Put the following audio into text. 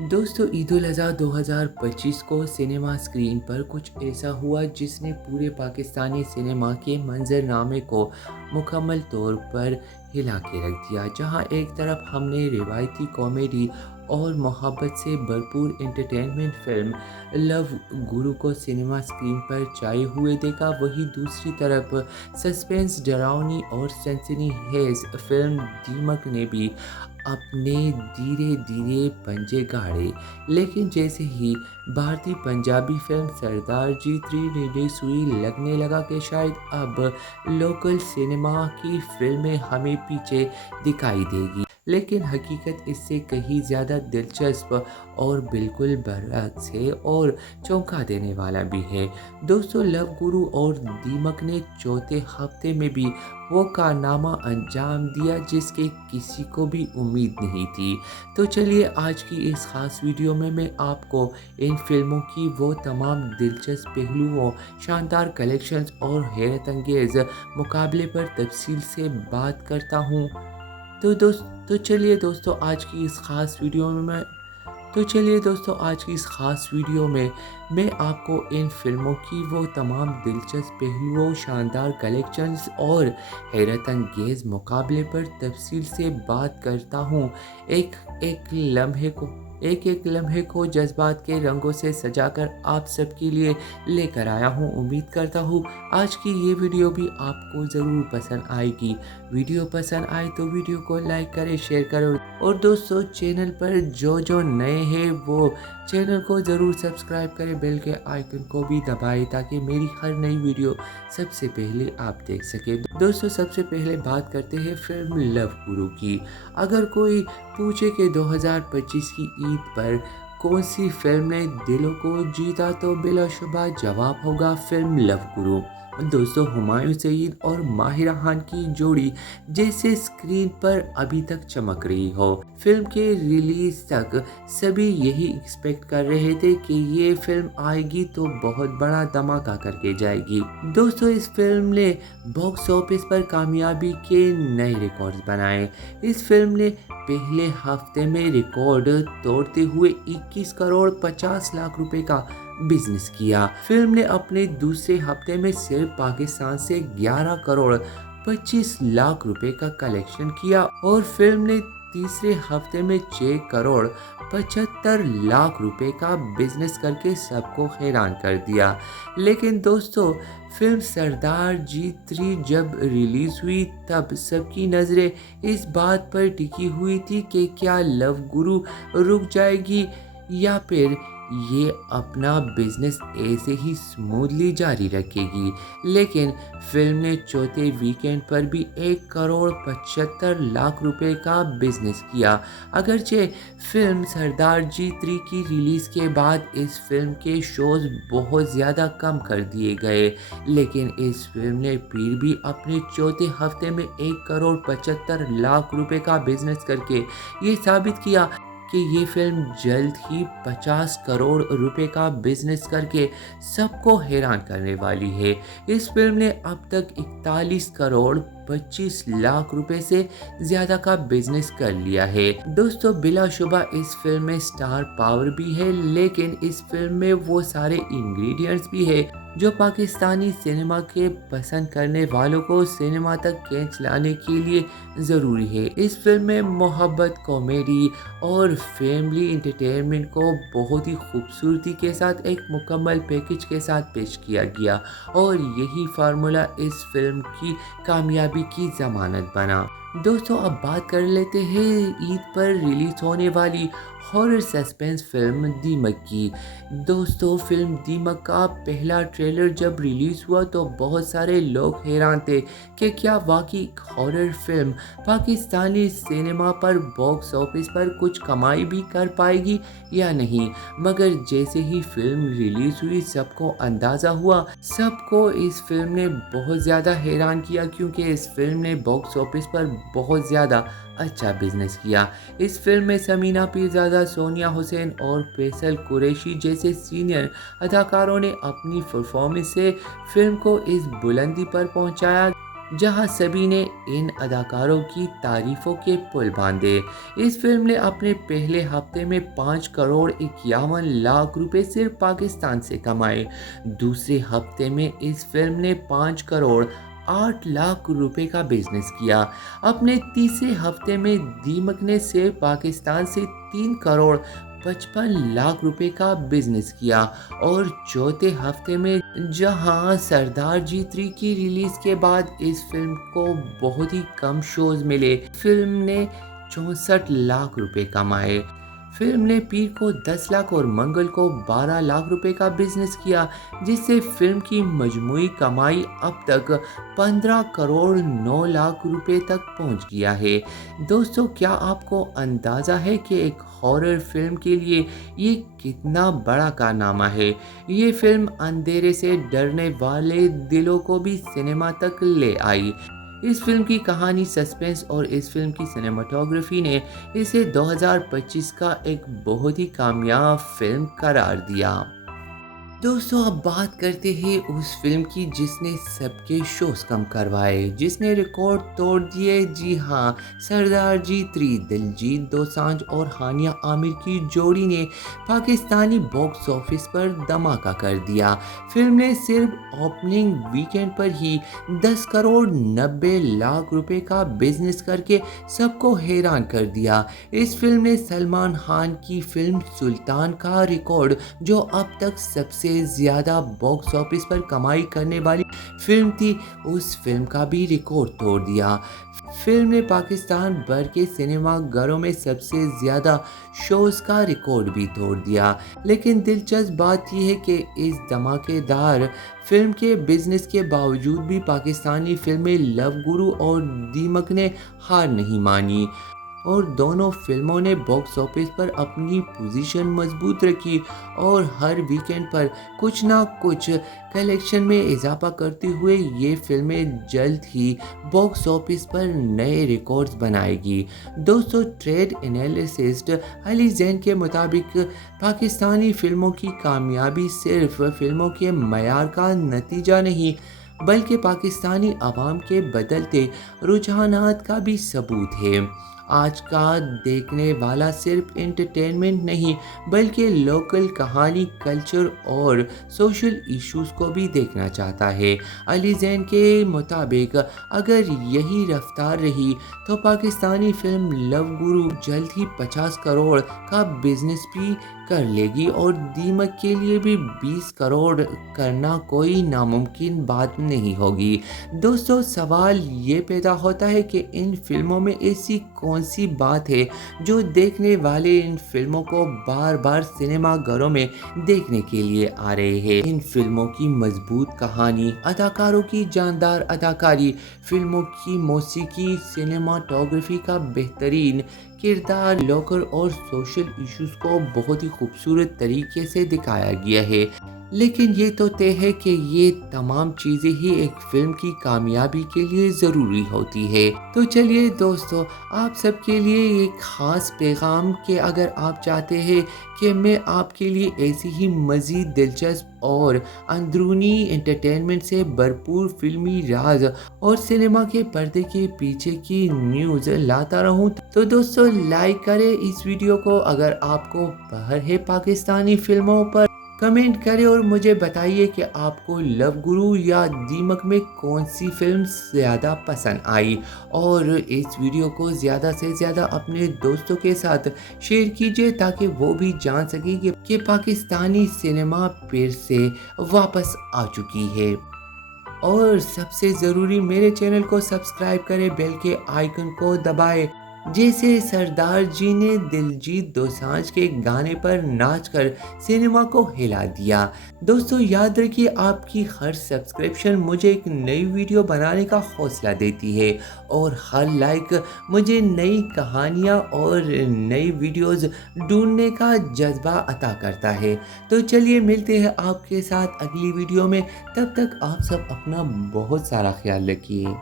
दोस्तों, ईद उल अज़हा 2025 को cinema screen पर कुछ ऐसा हुआ जिसने पूरे पाकिस्तानी सिनेमा के मंजरनामे को मुकम्मल तौर पर हिला के रख दिया। जहां एक तरफ हमने रिवायती कॉमेडी और मोहब्बत से भरपूर एंटरटेनमेंट फिल्म लव गुरु को सिनेमा स्क्रीन पर छाए हुए देखा, वहीं दूसरी तरफ सस्पेंस, डरावनी और सनसनीखेज फिल्म दीमक ने भी अपने धीरे धीरे पंजे गाड़े। लेकिन जैसे ही भारतीय पंजाबी फिल्म सरदार जी 3 रिलीज हुई, लगने लगा कि शायद अब लोकल सिनेमा की फिल्में हमें पीछे दिखाई देगी। लेकिन हकीकत इससे कहीं ज़्यादा दिलचस्प और बिल्कुल बरअक्स है और चौंका देने वाला भी है। दोस्तों, लव गुरु और दीमक ने चौथे हफ्ते में भी वो कारनामा अंजाम दिया जिसके किसी को भी उम्मीद नहीं थी। तो चलिए, आज की इस खास वीडियो में मैं आपको इन फिल्मों की वो तमाम दिलचस्प पहलुओं, शानदार कलेक्शंस और हैरत अंगेज़ मुकाबले पर तफसील से बात करता हूँ। तो चलिए दोस्तों, आज की इस ख़ास वीडियो में मैं आपको इन फिल्मों की वो तमाम दिलचस्प पहलुओं, शानदार कलेक्शंस और हैरत अंगेज़ मुकाबले पर तफसील से बात करता हूँ। एक एक लम्हे को जज्बात के रंगों से सजाकर आप सबके लिए लेकर आया हूँ। उम्मीद करता हूँ आज की ये वीडियो भी आपको ज़रूर पसंद आएगी। वीडियो पसंद आए तो वीडियो को लाइक करें, शेयर करें और दोस्तों, चैनल पर जो नए हैं वो चैनल को ज़रूर सब्सक्राइब करें, बेल के आइकन को भी दबाएं ताकि मेरी हर नई वीडियो सबसे पहले आप देख सकें। दोस्तों, सबसे पहले बात करते हैं फिल्म लव गुरु की। अगर कोई पूछे कि 2025 की ईद पर कौन सी फिल्म ने दिलों को जीता, तो बिलाशुबा जवाब होगा फिल्म लव गुरु। दोस्तों, हुमायूं सईद और माहिरा खान की जोड़ी जैसे स्क्रीन पर अभी तक चमक रही हो। फिल्म के रिलीज तक सभी यही एक्सपेक्ट कर रहे थे कि ये फिल्म आएगी तो बहुत बड़ा धमाका करके जाएगी। दोस्तों, इस फिल्म ने बॉक्स ऑफिस पर कामयाबी के नए रिकॉर्ड्स बनाए। इस फिल्म ने पहले हफ्ते में रिकॉर्ड तोड़ते हुए 21 करोड़ 50 लाख रुपए का बिजनेस किया। फिल्म ने अपने दूसरे हफ्ते में सिर्फ पाकिस्तान से 11 करोड़ 25 लाख रुपए का कलेक्शन किया और फिल्म ने तीसरे हफ्ते में 6 करोड़ 75 लाख रुपए का बिजनेस करके सबको हैरान कर दिया। लेकिन दोस्तों, फिल्म सरदार जी 3 जब रिलीज हुई तब सबकी नज़रें इस बात पर टिकी हुई थी कि क्या लव गुरु रुक जाएगी या फिर ये अपना बिजनेस ऐसे ही स्मूथली जारी रखेगी। लेकिन फिल्म ने चौथे वीकेंड पर भी 1 करोड़ 75 लाख रुपए का बिजनेस किया। अगरचे फिल्म सरदार जी 3 की रिलीज़ के बाद इस फिल्म के शोज बहुत ज़्यादा कम कर दिए गए, लेकिन इस फिल्म ने फिर भी अपने चौथे हफ्ते में 1 करोड़ 75 लाख रुपए का बिजनेस करके ये साबित किया कि ये फिल्म जल्द ही 50 करोड़ रुपए का बिजनेस करके सबको हैरान करने वाली है। इस फिल्म ने अब तक 41 करोड़ 25 लाख रुपए से ज़्यादा का बिजनेस कर लिया है। दोस्तों, बिलाशुबा इस फिल्म में स्टार पावर भी है, लेकिन इस फिल्म में वो सारे इंग्रेडिएंट्स भी है जो पाकिस्तानी सिनेमा के पसंद करने वालों को सिनेमा तक खींच लाने के लिए ज़रूरी है। इस फिल्म में मोहब्बत, कॉमेडी और फैमिली एंटरटेनमेंट को बहुत ही खूबसूरती के साथ एक मुकम्मल पैकेज के साथ पेश किया गया और यही फार्मूला इस फिल्म की कामयाबी की ज़मानत बना। दोस्तों, अब बात कर लेते हैं ईद पर रिलीज होने वाली हॉरर सस्पेंस फिल्म दीमक की। दोस्तों, फिल्म दीमक का पहला ट्रेलर जब रिलीज हुआ तो बहुत सारे लोग हैरान थे कि क्या वाकई एक हॉरर फिल्म पाकिस्तानी सिनेमा पर बॉक्स ऑफिस पर कुछ कमाई भी कर पाएगी या नहीं। मगर जैसे ही फिल्म रिलीज हुई सबको अंदाज़ा हुआ, सबको इस फिल्म ने बहुत ज़्यादा हैरान किया क्योंकि इस फिल्म ने बॉक्स ऑफिस पर बहुत ज़्यादा अच्छा बिजनेस किया। इस फिल्म में समीना पीरज़ादा, सोनिया हुसैन और फैसल कुरैशी जैसे सीनियर अदाकारों ने अपनी परफॉर्मेंस से फिल्म को इस बुलंदी पर पहुंचाया जहां सभी ने इन अदाकारों की तारीफों के पुल बांधे। इस फिल्म ने अपने पहले हफ्ते में 5 करोड़ 51 लाख रुपए सिर्फ पाकिस्तान से कमाए। दूसरे हफ्ते में इस फिल्म ने 5 करोड़ 8 लाख रुपए का बिजनेस किया। अपने तीसरे हफ्ते में दीमक ने सिर्फ पाकिस्तान से 3 करोड़ 55 लाख रुपए का बिजनेस किया। और चौथे हफ्ते में जहां सरदार जी 3 की रिलीज के बाद इस फिल्म को बहुत ही कम शोज मिले, फिल्म ने 64 लाख रुपए कमाए। फिल्म ने पीर को 10 लाख और मंगल को 12 लाख रुपए का बिजनेस किया, जिससे फिल्म की मजमूई कमाई अब तक 15 करोड़ 9 लाख रुपए तक पहुंच गया है। दोस्तों, क्या आपको अंदाज़ा है कि एक हॉरर फिल्म के लिए ये कितना बड़ा कारनामा है? ये फिल्म अंधेरे से डरने वाले दिलों को भी सिनेमा तक ले आई। इस फिल्म की कहानी, सस्पेंस और इस फिल्म की सिनेमाटोग्राफी ने इसे 2025 का एक बहुत ही कामयाब फिल्म करार दिया। दोस्तों, अब बात करते हैं उस फिल्म की जिसने सबके शोज कम करवाए, जिसने रिकॉर्ड तोड़ दिए। जी हाँ, सरदार जी 3 दिलजीत दोसांझ और हानिया आमिर की जोड़ी ने पाकिस्तानी बॉक्स ऑफिस पर धमाका कर दिया। फिल्म ने सिर्फ ओपनिंग वीकेंड पर ही 10 करोड़ 90 लाख रुपए का बिजनेस करके सबको हैरान कर दिया। इस फिल्म ने सलमान खान की फिल्म सुल्तान का रिकॉर्ड, जो अब तक सबसे ज्यादा बॉक्स ऑफिस पर कमाई करने वाली फिल्म थी, उस फिल्म का भी रिकॉर्ड तोड़ दिया। फिल्म ने पाकिस्तान भर के सिनेमा घरों में सबसे ज्यादा शोज का रिकॉर्ड भी तोड़ दिया। लेकिन दिलचस्प बात यह है कि इस धमाकेदार फिल्म के बिजनेस के बावजूद भी पाकिस्तानी फिल्में लव गुरु और दीमक ने हार नहीं मानी और दोनों फिल्मों ने बॉक्स ऑफिस पर अपनी पोजीशन मजबूत रखी और हर वीकेंड पर कुछ ना कुछ कलेक्शन में इजाफा करते हुए ये फिल्में जल्द ही बॉक्स ऑफिस पर नए रिकॉर्ड्स बनाएगी। दोस्तों, ट्रेड एनालिसिस्ट अली जैन के मुताबिक पाकिस्तानी फिल्मों की कामयाबी सिर्फ फिल्मों के मयार का नतीजा नहीं, बल्कि पाकिस्तानी आवाम के बदलते रुझानात का भी सबूत है। आज का देखने वाला सिर्फ एंटरटेनमेंट नहीं, बल्कि लोकल कहानी, कल्चर और सोशल इश्यूज को भी देखना चाहता है। अली जैन के मुताबिक अगर यही रफ्तार रही तो पाकिस्तानी फिल्म लव गुरु जल्द ही 50 करोड़ का बिजनेस भी कर लेगी और दीमक के लिए भी 20 करोड़ करना कोई नामुमकिन बात नहीं होगी। दोस्तों, सवाल ये पैदा होता है कि इन फिल्मों में ऐसी कौन सी बात है जो देखने वाले इन फिल्मों को बार बार सिनेमा घरों में देखने के लिए आ रहे हैं। इन फिल्मों की मजबूत कहानी, अदाकारों की जानदार अदाकारी, फिल्मों की मौसीकी, सिनेमाटोग्राफी का बेहतरीन किरदार, लोकल और सोशल इश्यूज को बहुत ही खूबसूरत तरीके से दिखाया गया है। लेकिन ये तो तय है कि ये तमाम चीज़ें ही एक फिल्म की कामयाबी के लिए ज़रूरी होती है। तो चलिए दोस्तों, आप सबके लिए एक ख़ास पैगाम कि अगर आप चाहते हैं कि मैं आपके लिए ऐसी ही मज़ीद दिलचस्प और अंदरूनी एंटरटेनमेंट से भरपूर फिल्मी राज और सिनेमा के पर्दे के पीछे की न्यूज़ लाता रहूं, तो दोस्तों लाइक करें इस वीडियो को। अगर आपको पहर है पाकिस्तानी फिल्मों पर, कमेंट करें और मुझे बताइए कि आपको लव गुरु या दीमक में कौन सी फिल्म ज़्यादा पसंद आई। और इस वीडियो को ज़्यादा से ज़्यादा अपने दोस्तों के साथ शेयर कीजिए ताकि वो भी जान सके कि पाकिस्तानी सिनेमा फिर से वापस आ चुकी है। और सबसे ज़रूरी, मेरे चैनल को सब्सक्राइब करें, बेल के आइकन को दबाएं। जैसे सरदार जी ने दिलजीत दोसांझ के गाने पर नाचकर सिनेमा को हिला दिया। दोस्तों, याद रखिए, आपकी हर सब्सक्रिप्शन मुझे एक नई वीडियो बनाने का हौसला देती है और हर लाइक मुझे नई कहानियाँ और नई वीडियोस ढूंढने का जज्बा अता करता है। तो चलिए मिलते हैं आपके साथ अगली वीडियो में। तब तक आप सब अपना बहुत सारा ख्याल रखिए।